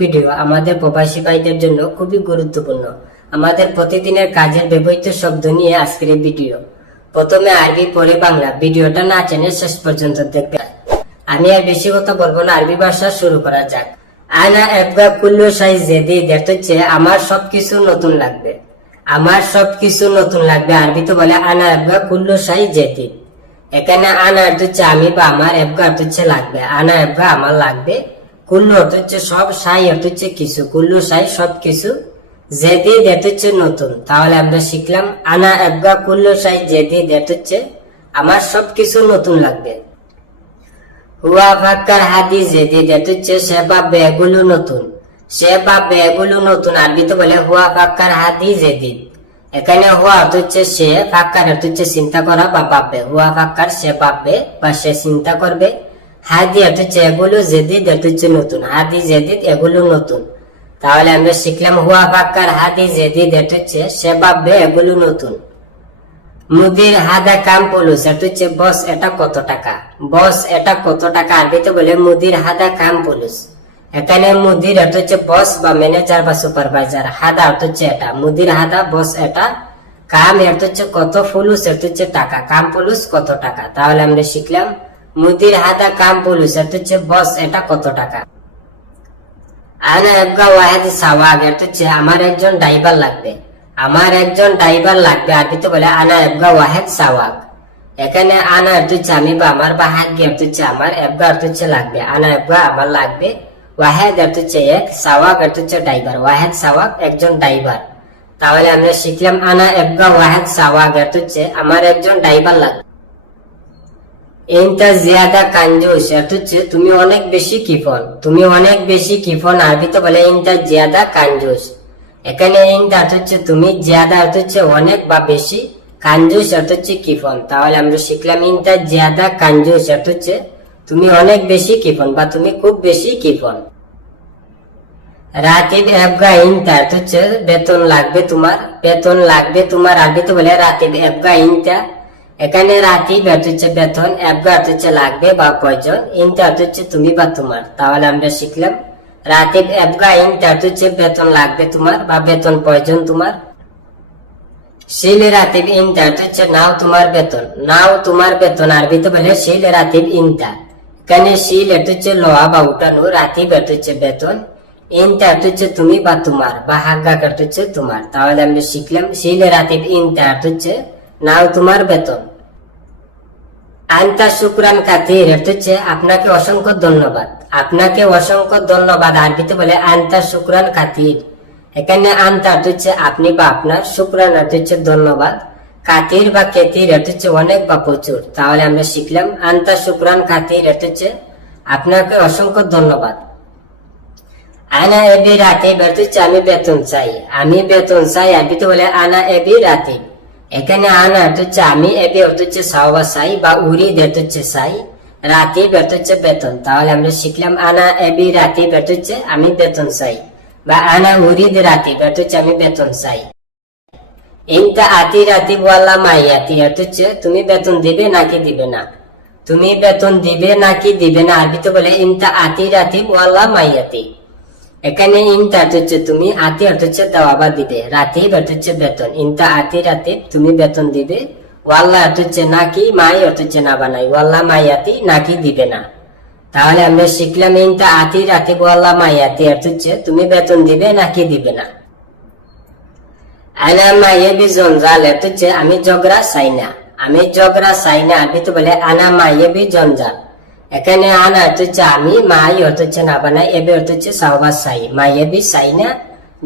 Video আমাদের প্রবাসী ভাইদের জন্য খুবই গুরুত্বপূর্ণ। আমাদের প্রতিদিনের কাজের ব্যবহৃত শব্দ নিয়ে আজকের এই ভিডিও। প্রথমে আরবি, পরে বাংলা। ভিডিওটা না টেনে শেষ পর্যন্ত দেখবে। আমি আর বেশি কথা বলবো না, আরবি ভাষা শুরু করা যাক। আনা এবগা কুল্লু শাই জেদিদ, হচ্ছে আমার সবকিছু নতুন লাগবে। আমার সবকিছু নতুন লাগবে। আরবিতে বলে আনা এবগা কুল্লু শাই জেদিদ। এখানে আনা অর্থ হচ্ছে আমি বা আমার, এবগা অর্থ হচ্ছে লাগবে। আনা এবগা আমার লাগবে, কুল্লু অর্থ হচ্ছে সব, শাই অর্থ হচ্ছে কিছু, কুল্লু শাই সবকিছু, জেদিদ অর্থ হচ্ছে নতুন। তাহলে আমরা শিখলাম আনা এবগা কুল্লু শাই জেদিদ অর্থ হচ্ছে আমার সবকিছু নতুন লাগবে। হুয়া ফাক্কার হাদি জেদিদ অর্থ হচ্ছে সে ভাববে এগুলো নতুন। সে ভাববে এগুলো নতুন। আরবিতে বলে হুয়া ফাক্কার হাদি জেদিদ। এখানে হুয়া অর্থ হচ্ছে সে, ফাক্কার অর্থ হচ্ছে চিন্তা করা বা ভাববে। হুয়া ফাক্কার সে ভাববে বা সে চিন্তা করবে। হাদি অর্থ হচ্ছে এগুলো, জেদিদ অর্থ হচ্ছে নতুন। হাদি জেদিদ এগুলো নতুন। তাহলে আমরা শিখলাম হুয়া ফাক্কার হাদি জেদিদ অর্থ হচ্ছে সে ভাববে এগুলো নতুন। মুদির হাদা কাম পুলুস অর্থ হচ্ছে বস এটা কত টাকা। বস এটা কত টাকা। আরবিতে বলে মুদির হাদা কাম পুলুস। এখানে মুদির অর্থ হচ্ছে বস বা ম্যানেজার বা সুপারভাইজার। হাদা অর্থ হচ্ছে এটা, মুদির হাদা বস এটা। কাম অর্থ হচ্ছে কত, ফুলুস অর্থ হচ্ছে টাকা। কাম পুলুস কত টাকা। তাহলে আমরা শিখলাম মুদির হাদা কাম পুলুস অর্থ হচ্ছে বস এটা কত টাকা। আনা এবগা ওয়াহেদ সাওয়াগ অর্থ হচ্ছে আমার একজন ড্রাইভার লাগবে। আমার একজন ড্রাইভার লাগবে। আরবিতে বলে আনা এবগা ওয়াহেদ সাওয়াগ। এখানে আনা অর্থ হচ্ছে আমি বা আমার, বা হাগি অর্থ হচ্ছে আমার, এবগা অর্থ হচ্ছে লাগবে। আনা এবগা আমার লাগবে, ওয়াহেদ অর্থ হচ্ছে এক, সাওয়াগ অর্থ হচ্ছে ড্রাইভার। ওয়াহেদ সাওয়াগ একজন ড্রাইভার। তাহলে আমরা শিখলাম আনা এবগা ওয়াহেদ সাওয়াগ অর্থ হচ্ছে আমার একজন ড্রাইভার লাগবে। ইনতা জিয়াদা কাঞ্জুস অর্থ হচ্ছে তুমি অনেক বেশি কিফন। তুমি অনেক বেশি কিফন। আরবিতে বলে ইনতা জিয়াদা কাঞ্জুস। এখানে ইনতা অর্থ হচ্ছে তুমি, জিয়াদা অর্থ হচ্ছে অনেক বা বেশি, কাঞ্জুস অর্থ হচ্ছে কিফন। তাহলে আমরা শিখলাম ইনতা জিয়াদা কাঞ্জুস অর্থ হচ্ছে তুমি অনেক বেশি কিফন বা তুমি খুব বেশি কিফন। রাতিব এবগা ইনতা অর্থ হচ্ছে বেতন লাগবে তোমার, বেতন লাগবে তোমার। আরবিতে বলে রাতিব এবগা ইনতা। এখানে রাতিব অর্থ হচ্ছে বেতন, এবগা অর্থ হচ্ছে লাগবে বা প্রয়োজন, ইনতা অর্থ হচ্ছে তুমি বা তোমার। তাহলে আমরা শিখলাম রাতিব এবগা ইনতা অর্থ হচ্ছে বেতন লাগবে তোমার বা বেতন প্রয়োজন তোমার। শিল রাতিব ইনতা অর্থ হচ্ছে নাও তোমার বেতন, নাও তোমার বেতন। আরবিতে বলে শিল রাতিব ইনতা। এখানে শিল অর্থ হচ্ছে লোহা বা উঠানো, রাতিব অর্থ হচ্ছে বেতন, ইনতা অর্থ হচ্ছে তুমি বা তোমার, বা হাগা অর্থ হচ্ছে তোমার। তাহলে আমরা শিখলাম শিল রাতিব ইনতা অর্থ হচ্ছে নাও তোমার বেতন। আনতা শুকরান কাতির অর্থ হচ্ছে আপনাকে অসংখ্য ধন্যবাদ। আপনাকে অসংখ্য ধন্যবাদ। আরবিতে বলে আনতা শুকরান কাতির। এখানে আনতা অর্থ হচ্ছে আপনি বা আপনার, শুকরান অর্থ হচ্ছে ধন্যবাদ, কাতির বা কেতির অর্থ হচ্ছে অনেক বা প্রচুর। তাহলে আমরা শিখলাম আনতা শুকরান কাতির অর্থ হচ্ছে আপনাকে অসংখ্য ধন্যবাদ। আনা এবি রাতিব অর্থ হচ্ছে আমি বেতন চাই। আমি বেতন চাই। আরবিতে বলে আনা এবি রাতিব। এখানে আনা অর্থ হচ্ছে আমি, এবি অর্থ হচ্ছে সাওয়া চাই বা উরিদ অর্থ হচ্ছে চাই, রাতিব অর্থ হচ্ছে বেতন। তাহলে আমরা শিখলাম আনা এবি রাতিব অর্থ হচ্ছে আমি বেতন চাই, বা আনা উরিদ রাতিব অর্থ হচ্ছে আমি বেতন চাই। ইনতা আতি রাতিব ওয়াল্লা মাইয়াতি অর্থ হচ্ছে তুমি বেতন দিবে নাকি দিবে না। তুমি বেতন দিবে নাকি দিবে না। আরবিতে বলে ইনতা আতি রাতিব ওয়াল্লা মাইয়াতি। এখানে ইনতা অর্থ হচ্ছে তুমি, আতি অর্থ হচ্ছে দেওয়া বা দিবে, রাতিব অর্থ হচ্ছে বেতন। ইনতা আতি রাতিব তুমি বেতন দিবে, ওয়াল্লা অর্থ হচ্ছে নাকি, মাই অর্থ হচ্ছে না বানাই, ওয়াল্লা মাইয়াতি নাকি দিবে না। তাহলে আমরা শিখলাম ইনতা আতি রাতিব ওয়াল্লা মাইয়াতি অর্থ হচ্ছে তুমি বেতন দিবে নাকি দিবে না। আনা মাইয়াবি জঞ্জাল অর্থ হচ্ছে আমি ঝগড়া চাই না। আমি ঝগড়া চাই না। আরবিতে বলে আনা মাইয়াবি জঞ্জাল। এখানে আনা অর্থ হচ্ছে আমি, মাই অর্থ হচ্ছে না বানাই, এবি অর্থ হচ্ছে সাওবা চাই, মাইয়াবি চাই না,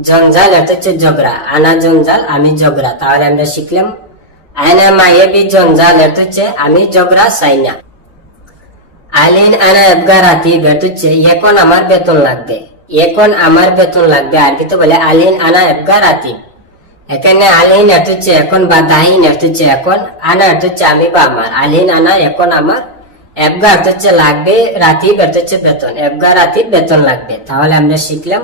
জঞ্জাল অর্থ হচ্ছে ঝগড়া। আনা জঞ্জাল আমি ঝগড়া। তাহলে আমরা শিখলাম আনা মাইয়াবি জঞ্জাল অর্থ হচ্ছে আমি ঝগড়া চাই না। আলিন আনা এবগা রাতিব অর্থ হচ্ছে এখন আমার বেতন লাগবে। এখন আমার বেতন লাগবে। আরবিতে বলে আলিন আনা এবগা রাতিব। এখানে আলিন অর্থ হচ্ছে এখন বা দাহিন অর্থ হচ্ছে এখন, আনা অর্থ হচ্ছে আমি বা আমার, আলিন আনা এখন আমার, এবগা অর্থ হচ্ছে লাগবে, রাতিব অর্থ হচ্ছে বেতন, এবগা রাতিব বেতন লাগবে। তাহলে আমরা শিখলাম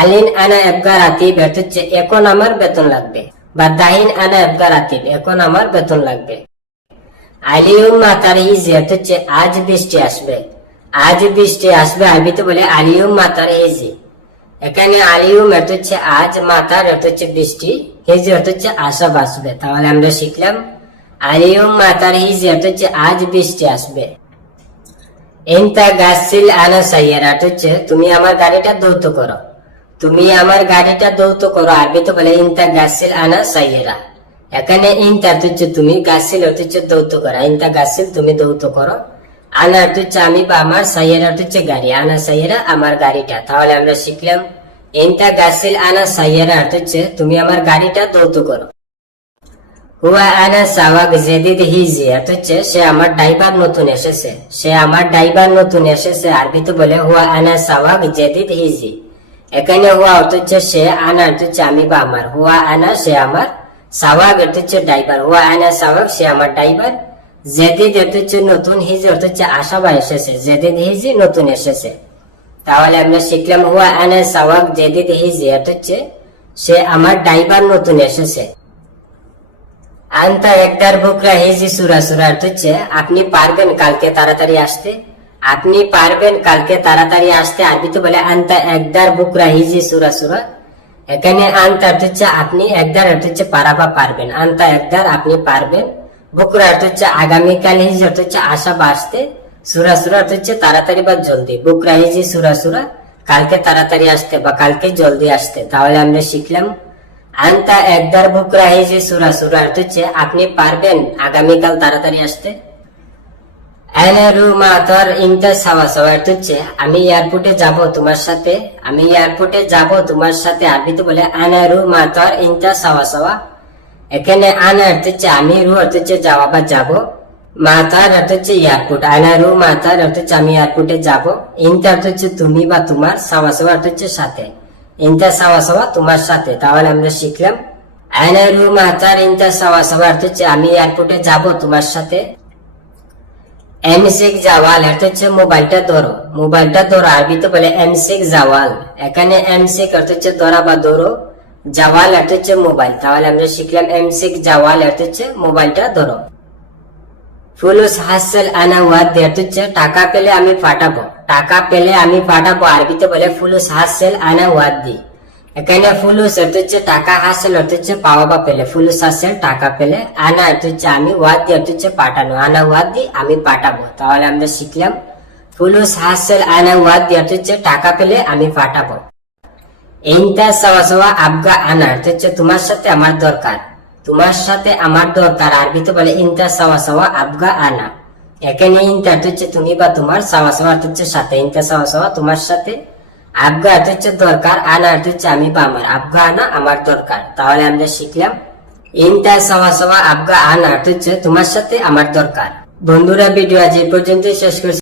আলিন আনা এবগা রাতিব অর্থ হচ্ছে এখন আমার বেতন লাগবে, বা দাহিন আনা এবগা রাতিব এখন আমার বেতন লাগবে। আলিউম মাতার ইজি অর্থ হচ্ছে আজ বৃষ্টি আসবে। আজ বৃষ্টি আসবে। আরবিতে বলে আলিউম মাতার ইজি। এখানে আলিউম অর্থ হচ্ছে আজ, মাতার অর্থ হচ্ছে বৃষ্টি, হিজ অর্থ হচ্ছে আশা আসবে। তাহলে আমরা শিখলাম আলিউম মাতার হিজ অর্থ হচ্ছে আজ বৃষ্টি আসবে। ইনতা গাসিল আনা সাইয়ারা অর্থ হচ্ছে তুমি আমার গাড়িটা ধৌত করো, তুমি আমার গাড়িটা ধৌত করো। আরবিতে বলে ইনতা গাসিল আনা সাইয়ারা। এখানে ইনতা অর্থ হচ্ছে তুমি, গাসিল অর্থ হচ্ছে ধৌত করা। ইনতা গাসিল তুমি ধৌত করো, আনা অর্থ হচ্ছে আমি বা আমার, সাইয়ারা অর্থ হচ্ছে গাড়ি, আনা সাইয়ারা আমার গাড়িটা। তাহলে আমরা শিখলাম ইনতা গাসিল আনা সাইয়ারা অর্থ হচ্ছে তুমি আমার গাড়িটা ধৌত করো। হুয়া আনা সাওয়াক জেদিদ হিজি অর্থ হচ্ছে সে আমার ড্রাইভার নতুন এসেছে, সে আমার ড্রাইভার নতুন এসেছে। আরবিতে বলে হুয়া আনা সাওয়াক জেদিদ হিজি। এখানে হুয়া অর্থ হচ্ছে সে, আনা অর্থ হচ্ছে আমি বা আমার, হুয়া আনা সে আমার, সাওয়াক অর্থ হচ্ছে ড্রাইভার, হুয়া আনা সাওয়াক সে আমার ড্রাইভার। জেদিদ অর্থ হচ্ছে নতুন, হিজি অর্থ হচ্ছে আসা বা এসেছে, জেদিদ হিজি নতুন এসেছে। তাহলে আমরা শিখলাম হুয়া আনা সাওয়াক জেদিদ হিজি অর্থ হচ্ছে সে আমার ড্রাইভার নতুন এসেছে। আন্তা একদার বুকরা হিজি সুরা সুরা অর্থ হচ্ছে আপনি পারবেন কালকে তাড়াতাড়ি আসতে, আপনি পারবেন কালকে তাড়াতাড়ি আসতে। আরবিতে বলে আন্তা একদার বুকরা হিজি সুরা সুরা। এখানে আন্তা অর্থ হচ্ছে আপনি, একদার অর্থ হচ্ছে পারা বা পারবেন, আন্তা একদার আপনি পারবেন, বুকরা অর্থ হচ্ছে আগামীকাল, হিজি অর্থ হচ্ছে আসা বা আসতে, সুরা সুরা অর্থ হচ্ছে তাড়াতাড়ি বা জলদি, বুকরা হিজি সুরা সুরা কালকে তাড়াতাড়ি আসতে বা কালকে জলদি আসতে। তাহলে আমরা শিখলাম আন্তা একদার বুকরা হিজি সুরা সুরা অর্থ হচ্ছে আপনি পারবেন আগামীকাল তাড়াতাড়ি আসতে। আনা রুমাতার ইনতা সাওয়া সাওয়া অর্থ হচ্ছে আমি এয়ারপোর্টে যাব তোমার সাথে, আমি এয়ারপোর্টে যাব তোমার সাথে। আরবিতে বলে আনা রুমাতার ইনতা সাওয়া সাওয়া। এখানে আনা অর্থ হচ্ছে আমি, রু অর্থ হচ্ছে যাওয়া বা যাব, মাতার অর্থ হচ্ছে এয়ারপোর্ট, আনা রু মাতার অর্থ হচ্ছে আমি এয়ারপোর্টে যাব, ইনতা অর্থ হচ্ছে তুমি বা তোমার, সাওয়া সাওয়া অর্থ হচ্ছে সাথে, ইনতা সাওয়া সাওয়া তোমার সাথে। তাহলে আমরা শিখলাম আনা রু মাতার ইনতা সাওয়া সাওয়া অর্থ হচ্ছে আমি এয়ারপোর্টে যাব তোমার সাথে। এমসিক জাওয়াল অর্থ হচ্ছে মোবাইলটা ধরো, মোবাইলটা ধরো। আরবিতে বলে এমসিক জাওয়াল। এখানে এমসিক অর্থ হচ্ছে ধরা বা ধরো, জাওয়াল অর্থ হচ্ছে মোবাইল। তাহলে আমরা শিখলাম এমসিক জাওয়াল অর্থ হচ্ছে মোবাইলটা ধরো। ফুলুস হাসেল আনা ওয়াদি অর্থ হচ্ছে টাকা পেলে আমি পাঠাবো, টাকা পেলে আমি পাঠাবো। আরবিতে বলে ফুলুস হাসেল আনা ওয়াদি। এখানে ফুলুস অর্থ হচ্ছে টাকা, হাসেল অর্থ হচ্ছে পাওয়া বা পেলে, ফুলুস হাসেল টাকা পেলে, আনা অর্থ হচ্ছে আমি, ওয়াদি অর্থ হচ্ছে পাঠানো, আনা ওয়াদি আমি পাঠাবো। তাহলে আমরা শিখলাম ফুলুস হাসেল আনা ওয়াদি অর্থ হচ্ছে টাকা পেলে আমি পাঠাবো। ইনতা সাওয়া সাওয়া আবগা আনা অর্থ হচ্ছে তোমার সাথে আমার দরকার, তোমার সাথে আমার দরকার। আরবিতে বলে ইনতা সাওয়া সাওয়া আবগা আনা। এখানে ইনতা অর্থ হচ্ছে তুমি বা তোমার, সাওয়া সাওয়া অর্থ হচ্ছে সাথে, ইনতা সাওয়া সাওয়া তোমার সাথে, আবগা অর্থ হচ্ছে দরকার, আনা অর্থ হচ্ছে আমি বা আমার, আবগা আনা আমার দরকার। তাহলে আমরা শিখলাম ইনতা সাওয়া সাওয়া আবগা আনা অর্থ হচ্ছে তোমার সাথে আমার দরকার। বন্ধুরা ভিডিও আজ এই পর্যন্ত শেষ করছি।